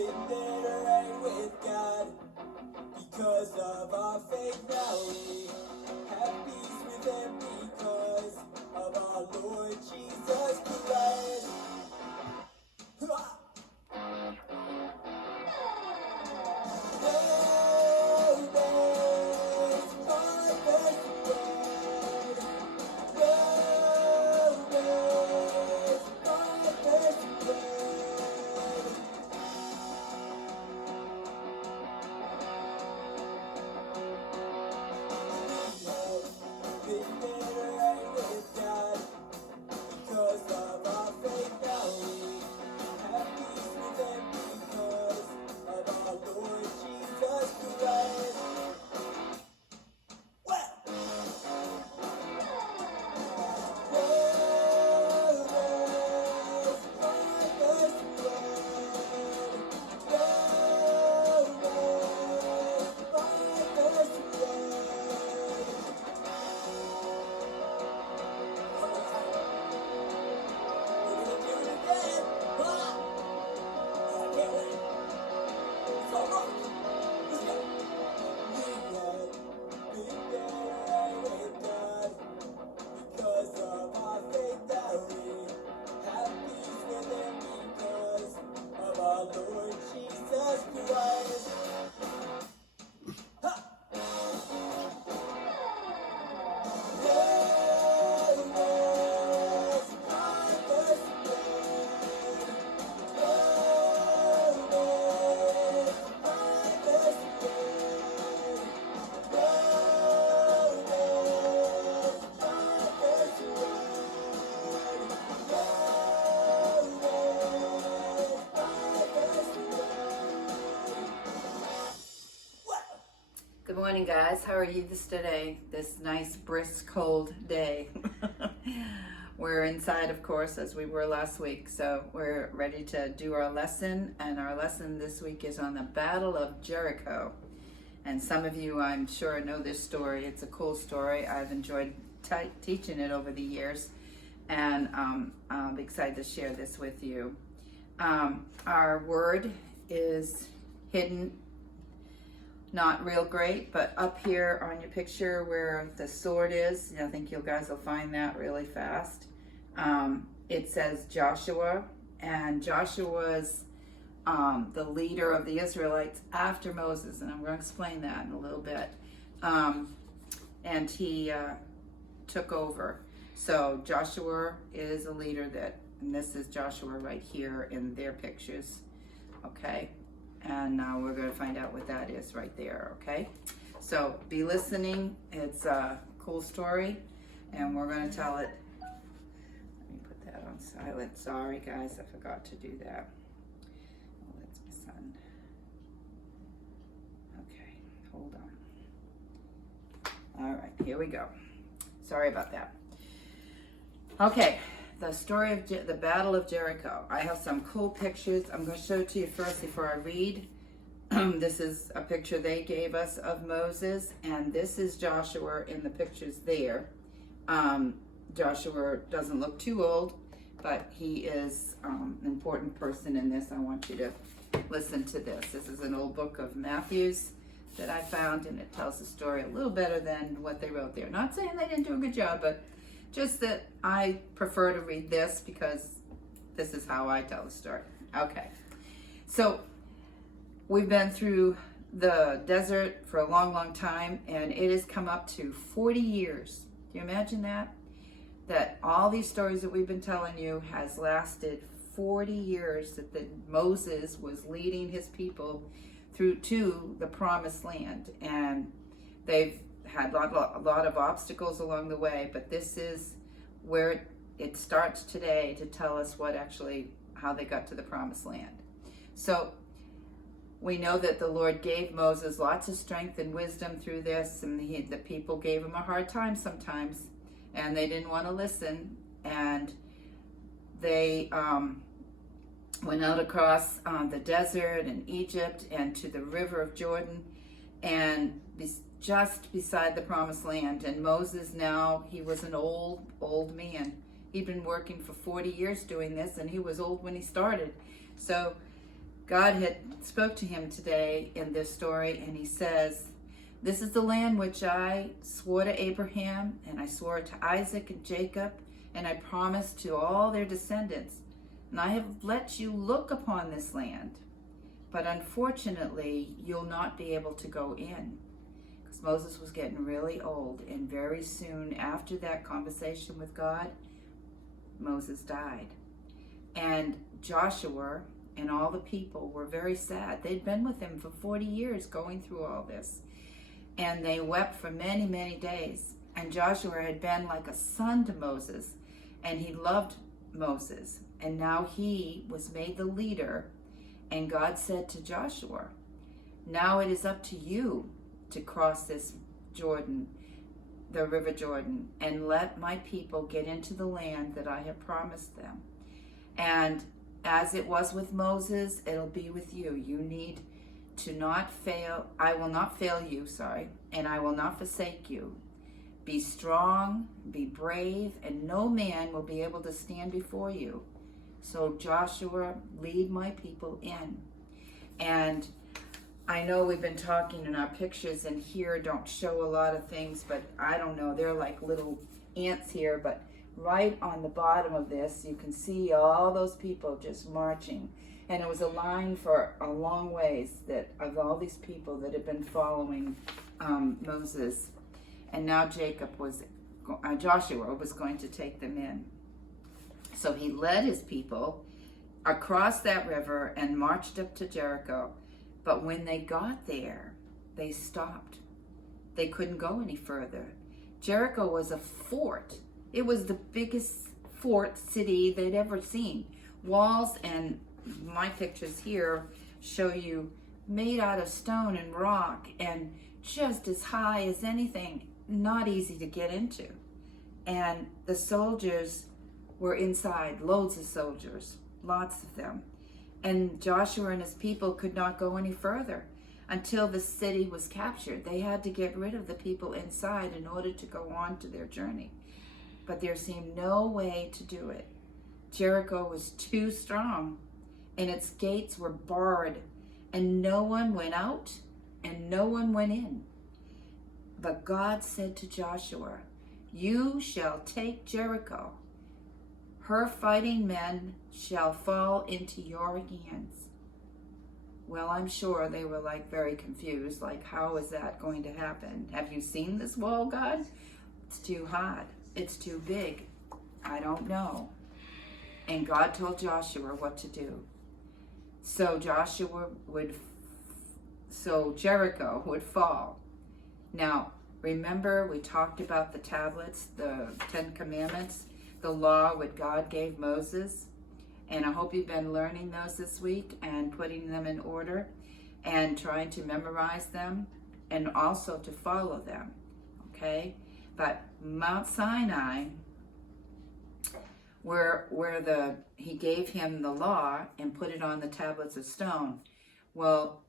been made right with God. Because of our faith now we have peace with Him because of our Lord Jesus Christ. Good morning, guys. How are you this nice, brisk, cold day? We're inside, of course, as we were last week. So we're ready to do our lesson. And our lesson this week is on the Battle of Jericho. And some of you, I'm sure, know this story. It's a cool story. I've enjoyed teaching it over the years. And I'm excited to share this with you. Our word is hidden. Not real great, but up here on your picture where the sword is, I think you guys will find that really fast. It says Joshua, and Joshua's the leader of the Israelites after Moses, and I'm going to explain that in a little bit. And he took over. So Joshua is a leader and this is Joshua right here in their pictures, okay? And now we're going to find out what that is right there, okay? So be listening. It's a cool story, and we're going to tell it. Let me put that on silent. Sorry, guys, I forgot to do that. Oh, that's my son. Okay, hold on. All right, here we go. Sorry about that. Okay. The story of the Battle of Jericho. I have some cool pictures. I'm going to show it to you first before I read. This is a picture they gave us of Moses, and this is Joshua in the pictures there. Joshua doesn't look too old, but he is an important person in this. I want you to listen to this. This is an old book of Matthew's that I found, and it tells the story a little better than what they wrote there. Not saying they didn't do a good job, but just that I prefer to read this because this is how I tell the story. Okay, so we've been through the desert for a long, long time, and it has come up to 40 years. Do you imagine that? That all these stories that we've been telling you has lasted 40 years that Moses was leading his people through to the promised land. And they've had a lot of obstacles along the way, but this is where it starts today to tell us how they got to the promised land. So we know that the Lord gave Moses lots of strength and wisdom through this, and the people gave him a hard time sometimes, and they didn't want to listen, and they went out across the desert and Egypt and to the river of Jordan, and just beside the promised land. And Moses now, he was an old man. He'd been working for 40 years doing this, and he was old when he started. So God had spoke to him today in this story, and he says, "This is the land which I swore to Abraham, and I swore to Isaac and Jacob, and I promised to all their descendants. And I have let you look upon this land. But unfortunately, you'll not be able to go in." Because Moses was getting really old, and very soon after that conversation with God, Moses died. And Joshua and all the people were very sad. They'd been with him for 40 years going through all this. And they wept for many, many days. And Joshua had been like a son to Moses, and he loved Moses. And now he was made the leader. And God said to Joshua, "Now it is up to you to cross this Jordan, the river Jordan, and let my people get into the land that I have promised them. And as it was with Moses, it'll be with you. You need to not fail. I will not fail you, and I will not forsake you. Be strong, be brave, and no man will be able to stand before you. So Joshua, lead my people in." And I know we've been talking, and our pictures in here don't show a lot of things, but I don't know, they're like little ants here, but right on the bottom of this, you can see all those people just marching. And it was a line for a long ways of all these people that had been following Moses. And now Joshua was going to take them in. So he led his people across that river and marched up to Jericho. But when they got there, they stopped. They couldn't go any further. Jericho was a fort. It was the biggest fort city they'd ever seen. Walls, and my pictures here show you, made out of stone and rock and just as high as anything, not easy to get into. And the soldiers were inside, loads of soldiers, lots of them. And Joshua and his people could not go any further until the city was captured. They had to get rid of the people inside in order to go on to their journey. But there seemed no way to do it. Jericho was too strong, and its gates were barred, and no one went out and no one went in. But God said to Joshua, "You shall take Jericho. Her fighting men shall fall into your hands." Well, I'm sure they were very confused, how is that going to happen? Have you seen this wall, God? It's too hard. It's too big. I don't know. And God told Joshua what to do. So Jericho would fall. Now, remember we talked about the tablets, the 10 Commandments, the law what God gave Moses. And I hope you've been learning those this week and putting them in order and trying to memorize them and also to follow them, okay? But Mount Sinai, where he gave him the law and put it on the tablets of stone, well,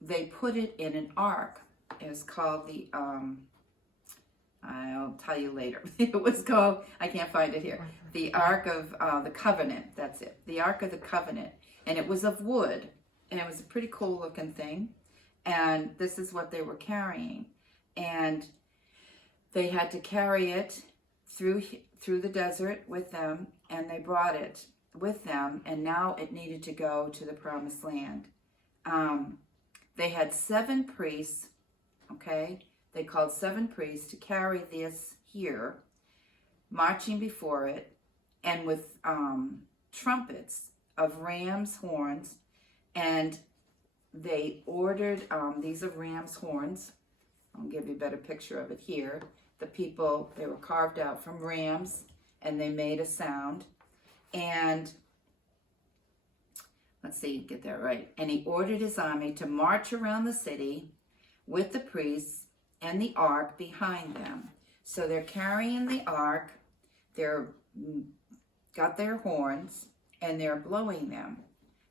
they put it in an ark. It was called the, I'll tell you later. It was called, I can't find it here, the Ark of the Covenant, that's it. The Ark of the Covenant. And it was of wood, and it was a pretty cool looking thing. And this is what they were carrying. And they had to carry it through the desert with them, and they brought it with them, and now it needed to go to the promised land. They had 7 priests, okay? They called 7 priests to carry this here, marching before it, and with trumpets of ram's horns, and they ordered, these are ram's horns. I'll give you a better picture of it here. The people, they were carved out from rams, and they made a sound. And let's see, get that right. And he ordered his army to march around the city with the priests and the ark behind them. So they're carrying the ark, they're got their horns, and they're blowing them.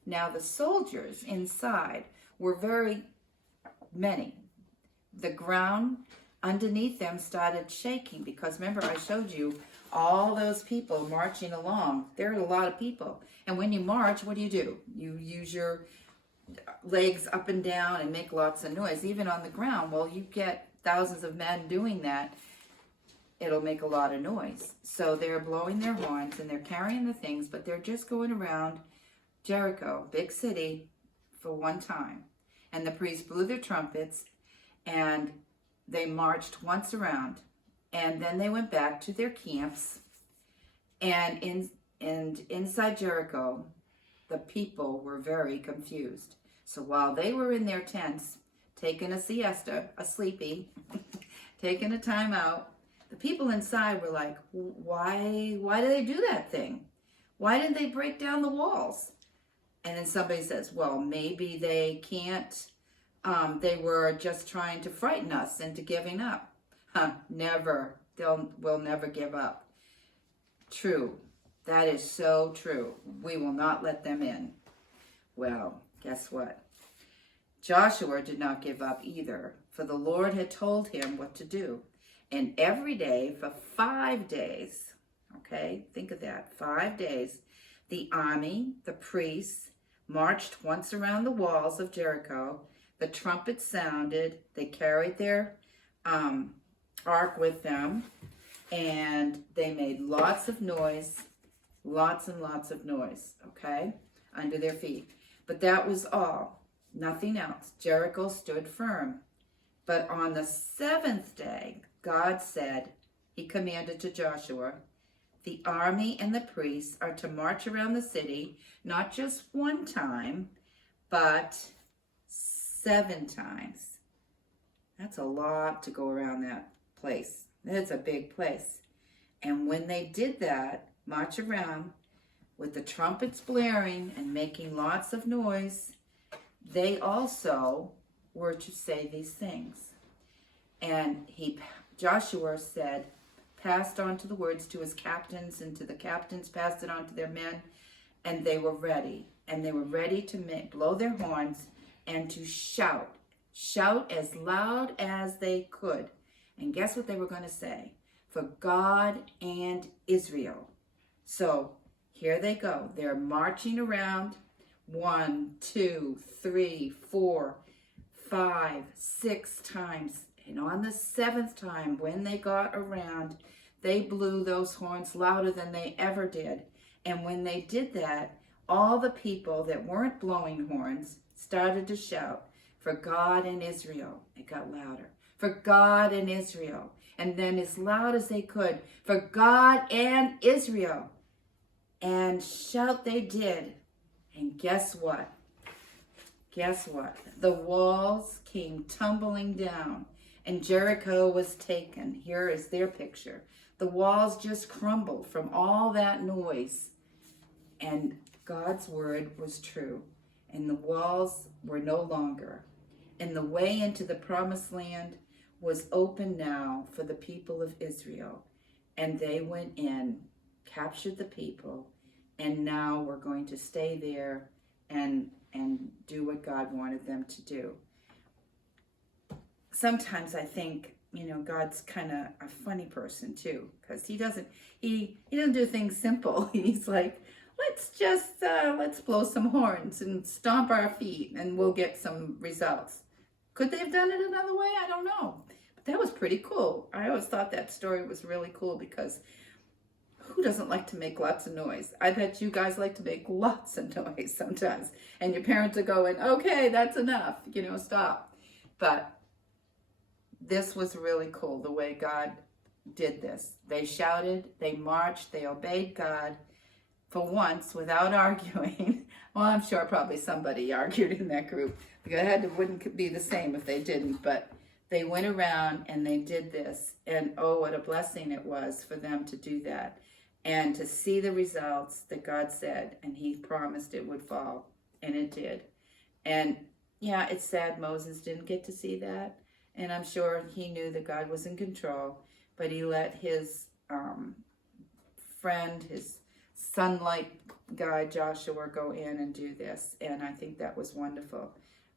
Now the soldiers inside were very many. The ground underneath them started shaking because remember I showed you all those people marching along. There are a lot of people. And when you march, what do? You use your legs up and down and make lots of noise, even on the ground. Well, you get thousands of men doing that, it'll make a lot of noise. So they're blowing their horns and they're carrying the things, but they're just going around Jericho, big city, for one time. And the priests blew their trumpets and they marched once around. And then they went back to their camps. And inside Jericho, the people were very confused. So while they were in their tents, taking a siesta, a sleepy, taking a time out, the people inside were like, why do they do that thing? Why didn't they break down the walls? And then somebody says, well, maybe they can't, they were just trying to frighten us into giving up. Never. We'll never give up. True. That is so true. We will not let them in. Well, guess what? Joshua did not give up either, for the Lord had told him what to do. And every day for 5 days, okay, think of that, 5 days, the army, the priests, marched once around the walls of Jericho. The trumpets sounded. They carried their ark with them, and they made lots of noise, lots and lots of noise, okay, under their feet. But that was all, nothing else. Jericho stood firm. But on the 7th day, God said, he commanded to Joshua, the army and the priests are to march around the city, not just one time, but 7 times. That's a lot to go around that place. That's a big place. And when they did that, march around with the trumpets blaring and making lots of noise, they also were to say these things. And Joshua said, passed on to the words to his captains, and to the captains passed it on to their men, and they were ready. And they were ready to blow their horns and to shout as loud as they could. And guess what they were going to say? For God and Israel. So here they go. They're marching around 1, 2, 3, 4, 5, 6 times. And on the 7th time, when they got around, they blew those horns louder than they ever did. And when they did that, all the people that weren't blowing horns started to shout, for God and Israel. It got louder. For God and Israel. And then as loud as they could, for God and Israel. And shout they did. And guess what? Guess what? The walls came tumbling down. And Jericho was taken. Here is their picture. The walls just crumbled from all that noise. And God's word was true. And the walls were no longer. And the way into the promised land was open now for the people of Israel. And they went in, captured the people, and now we're going to stay there and do what God wanted them to do. Sometimes I think, God's kind of a funny person too, because he doesn't do things simple. He's like, let's blow some horns and stomp our feet and we'll get some results. Could they have done it another way? I don't know. But that was pretty cool. I always thought that story was really cool because who doesn't like to make lots of noise? I bet you guys like to make lots of noise sometimes. And your parents are going, okay, that's enough, stop. But this was really cool, the way God did this. They shouted, they marched, they obeyed God for once without arguing. Well, I'm sure probably somebody argued in that group because it wouldn't be the same if they didn't. But they went around and they did this. And oh, what a blessing it was for them to do that. And to see the results that God said, and he promised it would fall, and it did. And yeah, it's sad Moses didn't get to see that, and I'm sure he knew that God was in control, but he let his friend, his sunlight guy Joshua, go in and do this, and I think that was wonderful.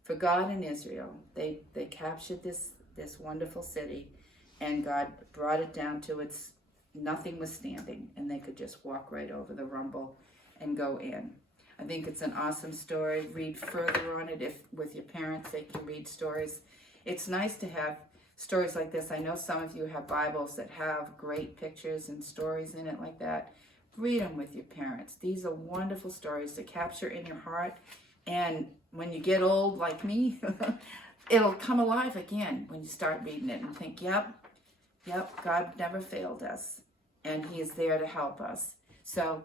For God and Israel, they captured this wonderful city, and God brought it down to its nothing was standing, and they could just walk right over the rumble and go in. I think it's an awesome story. Read further on it if with your parents they can read stories. It's nice to have stories like this. I know some of you have Bibles that have great pictures and stories in it like that. Read them with your parents. These are wonderful stories to capture in your heart. And when you get old like me, it'll come alive again when you start reading it and think, yep, God never failed us. And he is there to help us. So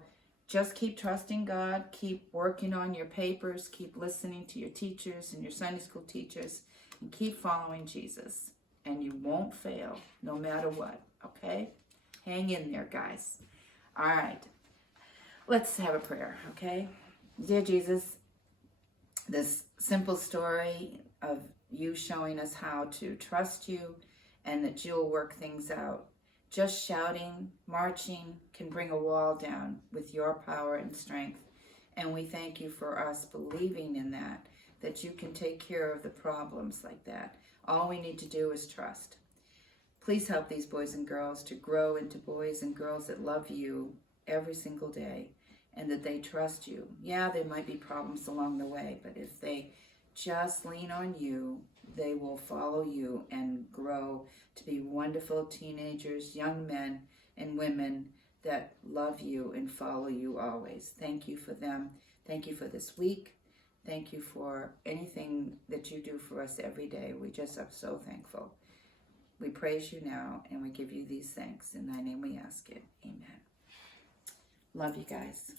just keep trusting God. Keep working on your papers. Keep listening to your teachers and your Sunday school teachers. And keep following Jesus. And you won't fail no matter what. Okay? Hang in there, guys. All right. Let's have a prayer, okay? Dear Jesus, this simple story of you showing us how to trust you and that you'll work things out. Just shouting, marching can bring a wall down with your power and strength. And we thank you for us believing in that you can take care of the problems like that. All we need to do is trust. Please help these boys and girls to grow into boys and girls that love you every single day and that they trust you. Yeah, there might be problems along the way, but if they just lean on you, they will follow you and grow to be wonderful teenagers, young men and women that love you and follow you always. Thank you for them. Thank you for this week. Thank you for anything that you do for us every day. We just are so thankful. We praise you now and we give you these thanks. In thy name we ask it. Amen. Love you guys.